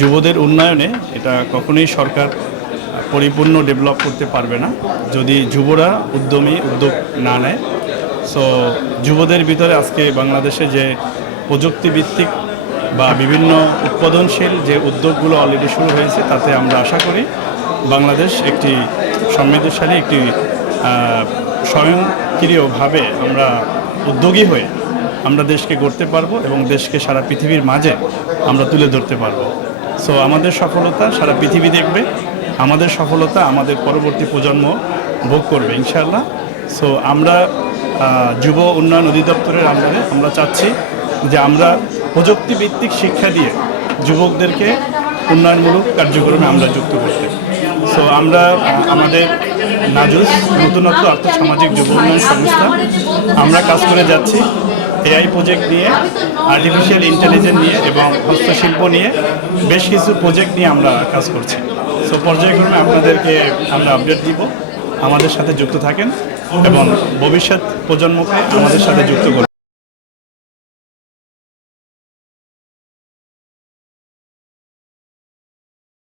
যুবদের উন্নয়নে এটা কখনোই সরকার পরিপূর্ণ ডেভেলপ করতে পারবে না যদি যুবরা উদ্যোগ না নেয়। সো যুবদের ভিতরে আজকে বাংলাদেশে যে প্রযুক্তিভিত্তিক বা বিভিন্ন উৎপাদনশীল যে উদ্যোগগুলো অলরেডি শুরু হয়েছে তাতে আমরা আশা করি বাংলাদেশ একটি সমৃদ্ধশালী একটি স্বয়ংক্রিয়ভাবে আমরা উদ্যোগী হয়ে আমরা দেশকে গড়তে পারবো এবং দেশকে সারা পৃথিবীর মাঝে আমরা তুলে ধরতে পারবো। সো আমাদের সফলতা সারা পৃথিবী দেখবে, আমাদের সফলতা আমাদের পরবর্তী প্রজন্ম ভোগ করবে ইনশাআল্লাহ। সো আমরা যুব উন্নয়ন অধিদপ্তরের আন্ডারে আমরা চাচ্ছি যে আমরা প্রযুক্তিভিত্তিক শিক্ষা দিয়ে যুবকদেরকে উন্নয়নমূলক কার্যক্রমে আমরা যুক্ত করতে। সো আমরা আমাদের নাজুস নতুনত্ব আর্থসামাজিক যুব উন্নয়ন সংস্থা আমরা কাজ করে যাচ্ছি এআই প্রজেক্ট নিয়ে, আর্টিফিশিয়াল ইন্টেলিজেন্স নিয়ে এবং হস্তশিল্প নিয়ে বেশ কিছু প্রজেক্ট নিয়ে আমরা কাজ করছি। সো পর্যায়ক্রমে আপনাদেরকে আমরা আপডেট দিব। আমাদের সাথে যুক্ত থাকেন এবং ভবিষ্যৎ প্রজন্মকে আমাদের সাথে যুক্ত করুন।